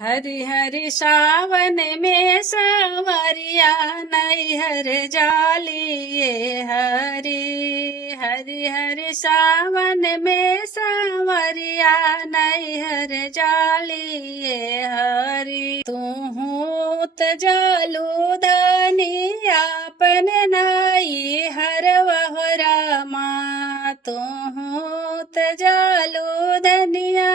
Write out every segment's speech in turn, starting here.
हरि हरि सावन में सांवरिया नैहर जालिए हरि हरि हरि सावन में सांवरिया नैहर जालिए हरि तूहू त जालू धनी आपन नाई हर वहरामा तूहू त जालू धनिया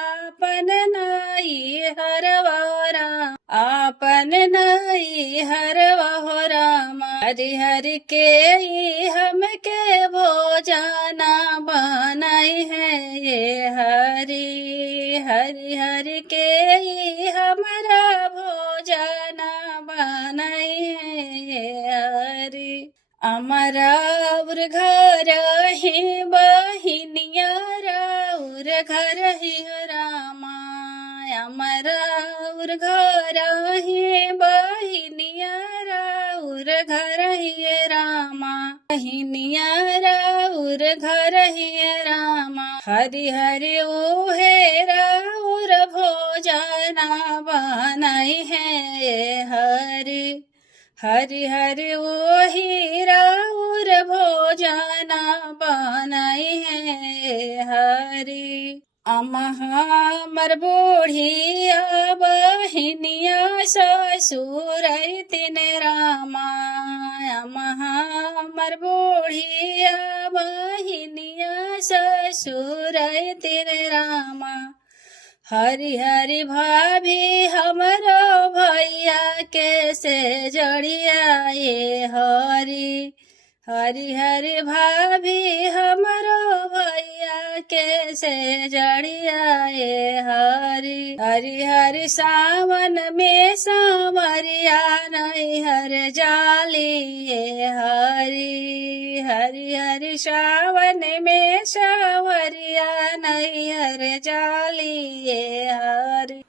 आपन नाई हरवारा आपन नाई हरवारा हरि हरि के हम के वो जाना बनाई है ये हरि हरि हरि के हमारा भोजना बनाई है ये हरि अमरा उर घर ही बहिनिया राउर घर ही रामा अमरा उर घर ही बहिनिया राउर घर ही रामा बहिनिया राउर घर ही रामा हरि हरि ओहे राउर भोजना बनाई है हरि हरि हरि ओही राउर भोजना बनाई है हरि अमर बूढ़िया बहिनिया ससुर तिन रामा अमर बूढ़िया बहिनिया ससुर तिन रामा हरि हरि भाभी हमरो भैया कैसे जड़िया ये हरि हरि हरि भाभी हमरो भैया कैसे जड़िया ये हरि हरि हरि सावन में सांवरिया नैहर जाली ये हरि हरि हरि सावन में सांवरिया नैहर जाली ये हरि।